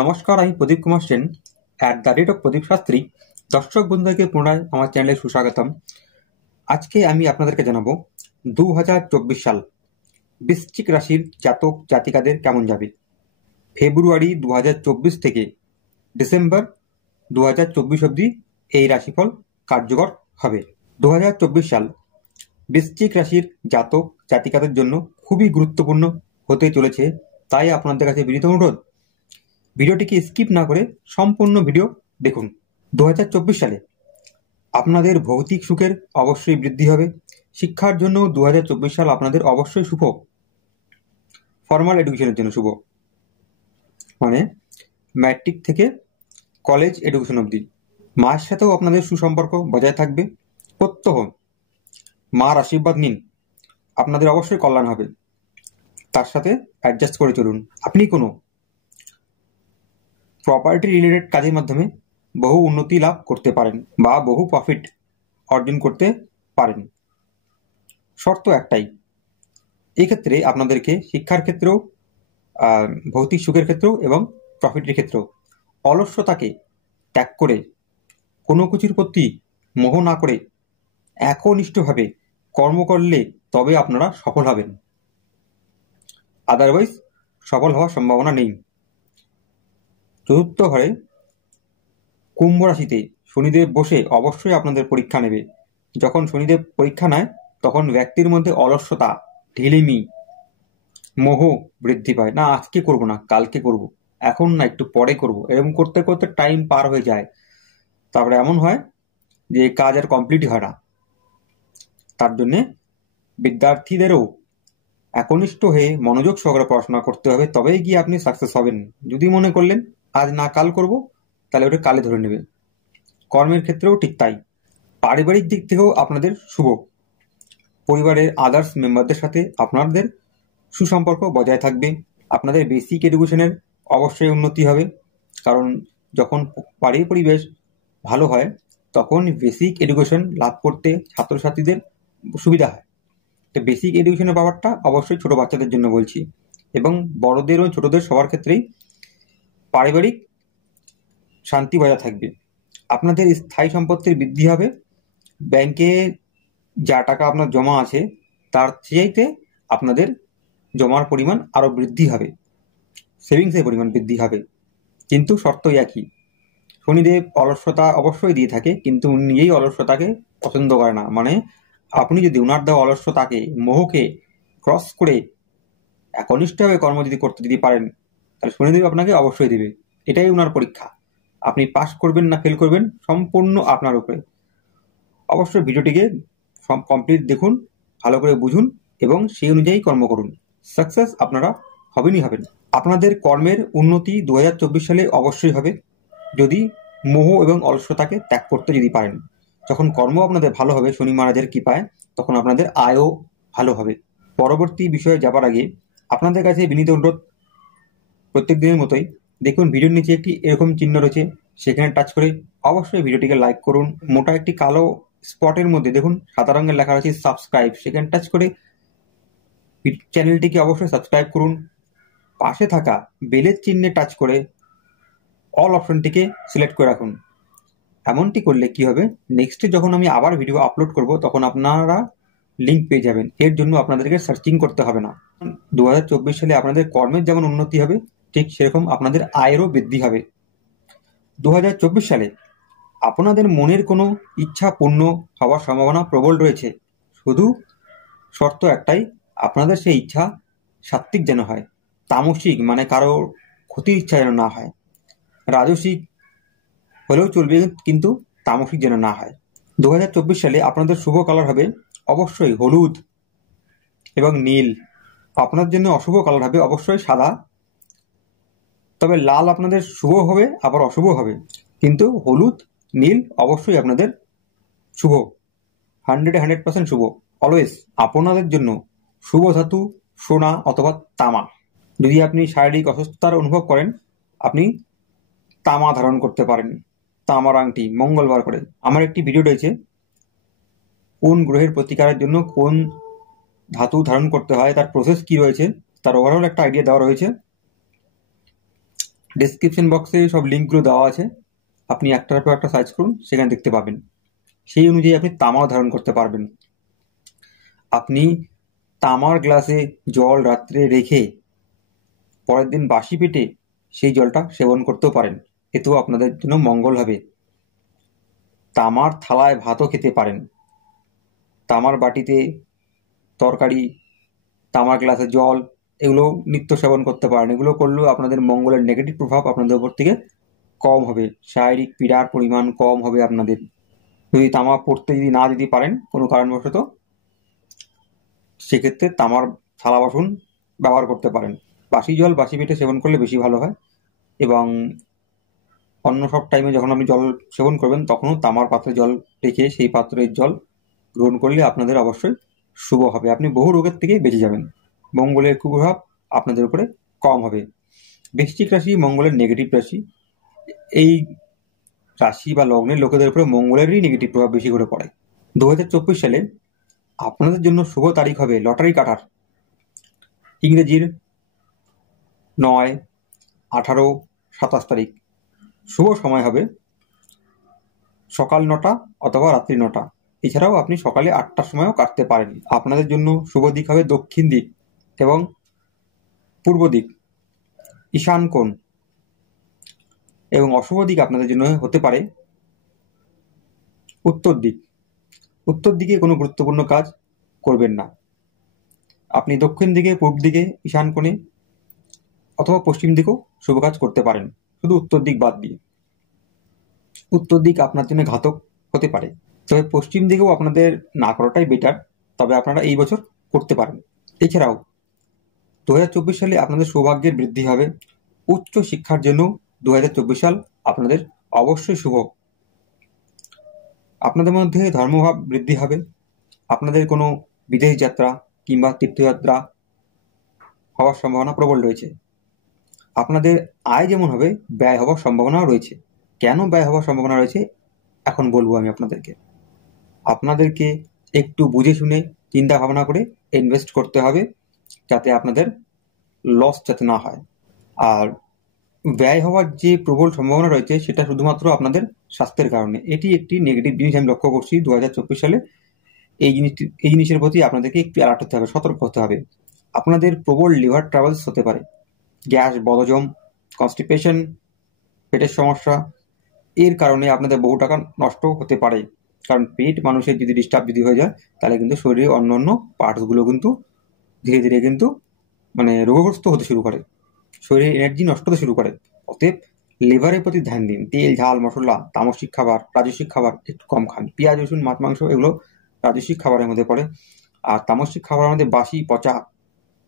নমস্কার, আমি প্রদীপ কুমার সেন @প্রদীপ শাস্ত্রী। দর্শক বন্ধুদেরকে পুনরায় আমার চ্যানেলে সুস্বাগতম। আজকে আমি আপনাদেরকে জানাবো 2024 সাল বৃশ্চিক রাশির জাতক জাতিকাদের কেমন যাবে। ফেব্রুয়ারি 2024 থেকে ডিসেম্বর 2024 অবধি এই রাশিফল কার্যকর হবে। 2024 সাল বৃশ্চিক রাশির জাতক জাতিকাদের জন্য খুবই গুরুত্বপূর্ণ হতে চলেছে, তাই আপনাদের কাছে বিনীত অনুরোধ, ভিডিওটিকে স্কিপ না করে সম্পূর্ণ ভিডিও দেখুন। 2024 সালে আপনাদের ভৌতিক সুখের অবশ্যই বৃদ্ধি হবে। শিক্ষার জন্য 2024 সাল আপনাদের অবশ্যই শুভ। ফর্মাল এডুকেশনের জন্য শুভ, মানে ম্যাট্রিক থেকে কলেজ এডুকেশন অবধি। মায়ের সাথেও আপনাদের সুসম্পর্ক বজায় থাকবে। প্রত্যহ মার আশীর্বাদ নিন, আপনাদের অবশ্যই কল্যাণ হবে। তার সাথে অ্যাডজাস্ট করে চলুন। আপনি কোনো প্রপার্টি রিলেটেড কাজের মাধ্যমে বহু উন্নতি লাভ করতে পারেন বা বহু প্রফিট অর্জন করতে পারেন। শর্ত একটাই, এক্ষেত্রে আপনাদেরকে শিক্ষার ক্ষেত্রেও, ভৌতিক সুখের ক্ষেত্রেও এবং প্রফিটের ক্ষেত্রেও অলস্যতাকে ত্যাগ করে কোনো কিছুর প্রতি মোহ না করে একনিষ্ঠভাবে কর্ম করলে তবে আপনারা সফল হবেন। আদারওয়াইজ সফল হওয়ার সম্ভাবনা নেই। চতুর্থ ঘরে কুম্ভ রাশিতে শনিদেব বসে অবশ্যই আপনাদের পরীক্ষা নেবে। যখন শনিদেব পরীক্ষা নেয় তখন ব্যক্তির মধ্যে অলস্যতা, ঢিলিমি, মোহ বৃদ্ধি পায়। না, আজকে করব না, কালকে করব, এখন না, একটু পরে করব, এরকম করতে করতে টাইম পার হয়ে যায়। তারপরে এমন হয় যে কাজ আর কমপ্লিট হয় না। তার জন্যে বিদ্যার্থীদেরও একনিষ্ঠ হয়ে মনোযোগ সহকারে পড়াশোনা করতে হবে, তবেই গিয়ে আপনি সাকসেস হবেন। যদি মনে করলেন আজ না কাল করব, তাহলে ওটা কালে ধরে নেবে। কর্মের ক্ষেত্রেও ঠিক তাই। পারিবারিক দিক থেকেও আপনাদের শুভ। পরিবারের আদার্স মেম্বারদের সাথে আপনাদের সুসম্পর্ক বজায় থাকবে। আপনাদের বেসিক এডুকেশনের অবশ্যই উন্নতি হবে, কারণ যখন বাড়ির পরিবেশ ভালো হয় তখন বেসিক এডুকেশন লাভ করতে ছাত্রছাত্রীদের সুবিধা হয়। তো বেসিক এডুকেশনের ব্যাপারটা অবশ্যই ছোট বাচ্চাদের জন্য বলছি, এবং বড়দের ও ছোটদের সবার ক্ষেত্রেই পারিবারিক শান্তি বজায় থাকবে। আপনাদের স্থায়ী সম্পত্তির বৃদ্ধি হবে। ব্যাংকে যা টাকা আপনার জমা আছে তার চাইতে আপনাদের জমার পরিমাণ আরও বৃদ্ধি হবে, সেভিংসের পরিমাণ বৃদ্ধি হবে। কিন্তু শর্ত একই, শনিদেব অলস্যতা অবশ্যই দিয়ে থাকে, কিন্তু উনি নিজেই অলস্যতাকে পছন্দ করে না। মানে আপনি যদি উনার দেওয়া অলস্যতাকে, মোহকে ক্রস করে একনিষ্ঠভাবে কর্ম যদি করতে যদি পারেন, তাহলে শনিদেব আপনাকে অবশ্যই দেবে। এটাই উনার পরীক্ষা। আপনি পাস করবেন না ফেল করবেন সম্পূর্ণ আপনার উপরে। অবশ্যই ভিডিওটিকে কমপ্লিট দেখুন, ভালো করে বুঝুন এবং সেই অনুযায়ী কর্ম করুন। সাকসেস আপনারা হবেনই হবেন। আপনাদের কর্মের উন্নতি 2024 সালে অবশ্যই হবে, যদি মোহ এবং অলস্যতাকে ত্যাগ করতে যদি পারেন। যখন কর্ম আপনাদের ভালো হবে শনি মহারাজের কৃপায়, তখন আপনাদের আয়ও ভালো হবে। পরবর্তী বিষয়ে যাবার আগে আপনাদের কাছে বিনীত অনুরোধ, প্রত্যেক দিনের মতোই দেখুন ভিডিওর নিচে একটি এরকম চিহ্ন রয়েছে, সেখানে টাচ করে অবশ্যই ভিডিওটিকে লাইক করুন। মোটা একটি কালো স্পটের মধ্যে দেখুন সাদা রঙের লেখা রয়েছে সাবস্ক্রাইব, সেখানে টাচ করে চ্যানেলটিকে অবশ্যই সাবস্ক্রাইব করুন। পাশে থাকা বেলের চিহ্নে টাচ করে অল অপশনটিকে সিলেক্ট করে রাখুন। এমনটি করলে কি হবে, নেক্সটে যখন আমি আবার ভিডিও আপলোড করব তখন আপনারা লিঙ্ক পেয়ে যাবেন। এর জন্য আপনাদেরকে সার্চিং করতে হবে না। 2024 সালে আপনাদের কর্মের যেমন উন্নতি হবে, ঠিক সেরকম আপনাদের আয়েরও বৃদ্ধি হবে। 2024 সালে আপনাদের মনের কোনো ইচ্ছা পূর্ণ হওয়ার সম্ভাবনা প্রবল রয়েছে। শুধু শর্ত একটাই, আপনাদের সেই ইচ্ছা সাত্ত্বিক যেন হয়, তামসিক মানে কারো ক্ষতির ইচ্ছা যেন না হয়। রাজসিক হলেও চলবে, কিন্তু তামসিক যেন না হয়। 2024 সালে আপনাদের শুভ কালার হবে অবশ্যই হলুদ এবং নীল। আপনার জন্য অশুভ কালার হবে অবশ্যই সাদা। তবে লাল আপনাদের শুভ হবে আবার অশুভ হবে, কিন্তু হলুদ নীল অবশ্যই আপনাদের শুভ, 100% শুভ। অলওয়েজ আপনাদের জন্য শুভ ধাতু সোনা অথবা তামা। যদি আপনি শারীরিক অসুস্থতার অনুভব করেন, আপনি তামা ধারণ করতে পারেন, তামার আংটি মঙ্গলবার করে। আমার একটি ভিডিও রয়েছে কোন গ্রহের প্রতিকারের জন্য কোন ধাতু ধারণ করতে হয়, তার প্রসেস কি রয়েছে, তার ওভারঅল একটা আইডিয়া দেওয়া রয়েছে। ডেসক্রিপশন বক্সে সব লিঙ্কগুলো দেওয়া আছে, আপনি একটার পর একটা সার্চ করুন, সেখানে দেখতে পাবেন। সেই অনুযায়ী আপনি তামাও ধারণ করতে পারবেন। আপনি তামার গ্লাসে জল রাত্রে রেখে পরের দিন বাসি পেটে সেই জলটা সেবন করতেও পারেন, এতেও আপনাদের জন্য মঙ্গল হবে। তামার থালায় ভাতও খেতে পারেন, তামার বাটিতে তরকারি, তামার গ্লাসে জল, এগুলো নিত্য সেবন করতে পারেন। এগুলো করলেও আপনাদের মঙ্গলের নেগেটিভ প্রভাব আপনাদের উপর থেকে কম হবে, শারীরিক পীড়ার পরিমাণ কম হবে আপনাদের। যদি তামা পড়তে যদি পারেন কোনো কারণবশত, সেক্ষেত্রে তামার থালা বাসন ব্যবহার করতে পারেন। বাসি জল বাসি পেটে সেবন করলে বেশি ভালো হয়, এবং অন্য সব টাইমে যখন আপনি জল সেবন করবেন তখনও তামার পাত্রে জল রেখে সেই পাত্রের জল গ্রহণ করলে আপনাদের অবশ্যই শুভ হবে। আপনি বহু রোগের থেকে বেঁচে যাবেন, মঙ্গলের কুপ্রভাব আপনাদের উপরে কম হবে। বৃশ্চিক রাশি মঙ্গলের নেগেটিভ রাশি। এই রাশি বা লগ্নের লোকেদের উপরে মঙ্গলেরই নেগেটিভ প্রভাব বেশি করে পড়ে। 2024 সালে আপনাদের জন্য শুভ তারিখ হবে লটারি কাটার ইংরেজির 9, 18, 27 তারিখ। শুভ সময় হবে সকাল 9টা অথবা রাত্রি 9টা। এছাড়াও আপনি সকালে 8টার সময়ও কাটতে পারেন। আপনাদের জন্য শুভ দিক হবে দক্ষিণ দিক এবং পূর্ব দিক, ঈশান কোণ। এবং অশুভ দিক আপনাদের জন্য হতে পারে উত্তর দিক। উত্তর দিকে কোনো গুরুত্বপূর্ণ কাজ করবেন না। আপনি দক্ষিণ দিকে, পূর্ব দিকে, ঈশান কোণে অথবা পশ্চিম দিকেও শুভ কাজ করতে পারেন, শুধু উত্তর দিক বাদ দিয়ে। উত্তর দিক আপনার জন্য ঘাতক হতে পারে, তবে পশ্চিম দিকেও আপনাদের না করাটাই বেটার, তবে আপনারা এই বছর করতে পারেন। এছাড়াও 2024 সালে আপনাদের সৌভাগ্যের বৃদ্ধি হবে। উচ্চ শিক্ষার জন্য 2024 সাল আপনাদের অবশ্যই শুভ। আপনাদের মধ্যে ধর্মভাব বৃদ্ধি হবে। আপনাদের কোনো বিদেশ যাত্রা কিংবা তীর্থযাত্রা হওয়ার সম্ভাবনা প্রবল রয়েছে। আপনাদের আয় যেমন হবে, ব্যয় হওয়ার সম্ভাবনাও রয়েছে। কেন ব্যয় হওয়ার সম্ভাবনা রয়েছে এখন বলবো আমি আপনাদেরকে। আপনাদেরকে একটু বুঝে শুনে চিন্তা ভাবনা করে ইনভেস্ট করতে হবে, যাতে আপনাদের লস যাতে না হয়। আর ব্যয় হওয়ার যে প্রবল সম্ভাবনা রয়েছে সেটা শুধুমাত্র আপনাদের স্বাস্থ্যের কারণে। এটি একটি নেগেটিভ জিনিস আমি লক্ষ্য করছি 2024 সালে। এই জিনিসের প্রতি আপনাদেরকে একটু অ্যালার্ট হতে হবে, সতর্ক হতে হবে। আপনাদের প্রবল লিভার ট্রাভেলস হতে পারে, গ্যাস, বদহজম, কনস্টিপেশন, পেটের সমস্যা, এর কারণে আপনাদের বহু টাকা নষ্ট হতে পারে। কারণ পেট মানুষের যদি ডিস্টার্ব হয়ে যায়, তাহলে কিন্তু শরীরের অন্য অন্য পার্টসগুলো কিন্তু ধীরে ধীরে কিন্তু রোগগ্রস্ত হতে শুরু করে, শরীরের এনার্জি নষ্ট হতে শুরু করে। অতএব লিভারের প্রতি ধ্যান দিন। তেল, ঝাল, মশলা, তামসিক খাবার, রাজস্বিক খাবার একটু কম খান। পেঁয়াজ, রসুন, মাছ, মাংস এগুলো রাজস্বিক খাবারের মধ্যে পড়ে। আর তামসিক খাবারের মধ্যে বাসি, পচা,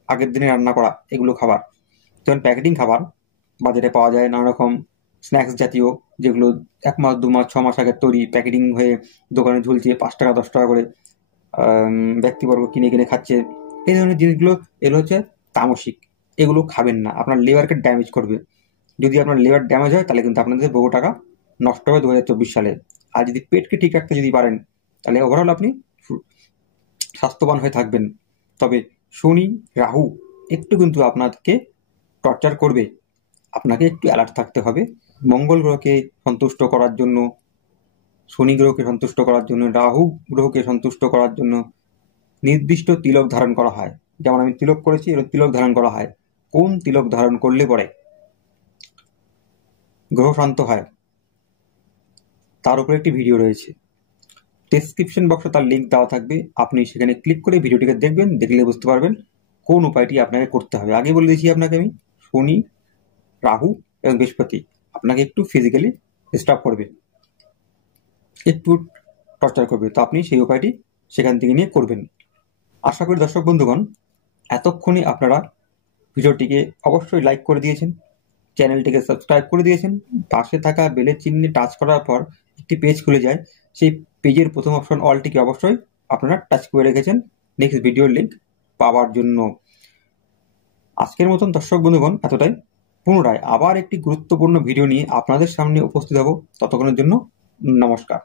আগের দিনে রান্না করা এগুলো খাবার। যেমন প্যাকেটিং খাবার বাজারে পাওয়া যায়, নানা রকম স্ন্যাক্স জাতীয়, যেগুলো 1 মাস, 2 মাস, 6 মাস আগের তৈরি, প্যাকেটিং হয়ে দোকানে ঝুলছে 5 টাকা 10 টাকা করে, ব্যক্তিবর্গ কিনে কিনে খাচ্ছে। এই ধরনের জিনিসগুলো এগুলো হচ্ছে তামসিক। এগুলো খাবেন না, আপনার লিভারকে ড্যামেজ করবে। যদি আপনার লিভার ড্যামেজ হয় তাহলে কিন্তু আপনাদের বহু টাকা নষ্ট হবে 2024 সালে। আর যদি পেটকে ঠিক রাখতে যদি পারেন, তাহলে ওভারঅল আপনি স্বাস্থ্যবান হয়ে থাকবেন। তবে শনি, রাহু একটু কিন্তু আপনাকে টর্চার করবে, আপনাকে একটু অ্যালার্ট থাকতে হবে। মঙ্গল গ্রহকে সন্তুষ্ট করার জন্য, শনি গ্রহকে সন্তুষ্ট করার জন্য, রাহু গ্রহকে সন্তুষ্ট করার জন্য নির্দিষ্ট তিলক ধারণ করা হয়। যেমন আমি তিলক করেছি, এর তিলক ধারণ করা হয়। কোন তিলক ধারণ করলে পরে গ্রহ শান্ত হয় তার উপরে একটি ভিডিও রয়েছে, ডেসক্রিপশন বক্সে তার লিঙ্ক দেওয়া থাকবে। আপনি সেখানে ক্লিক করে ভিডিওটিকে দেখবেন, দেখলে বুঝতে পারবেন কোন উপায়টি আপনাকে করতে হবে। আগে বলে দিয়েছি আপনাকে আমি, শনি, রাহু এবং বৃহস্পতি আপনাকে একটু ফিজিক্যালি ডিস্টার্ব করবে, একটু টর্চার করবে, তো আপনি সেই উপায়টি সেখান থেকে নিয়ে করবেন। আশা করি দর্শক বন্ধুগণ এতক্ষণে আপনারা ভিডিওটিকে অবশ্যই লাইক করে দিয়েছেন, চ্যানেলটিকে সাবস্ক্রাইব করে দিয়েছেন। পাশে থাকা বেলের চিহ্নে টাচ করার পর একটি পেজ খুলে যায়, সেই পেজের প্রথম অপশন অলটিকে অবশ্যই আপনারা টাচ করে রেখেছেন নেক্সট ভিডিওর লিঙ্ক পাওয়ার জন্য। আজকের মতন দর্শক বন্ধুগণ এতটাই। পুনরায় আবার একটি গুরুত্বপূর্ণ ভিডিও নিয়ে আপনাদের সামনে উপস্থিত হব। ততক্ষণের জন্য নমস্কার।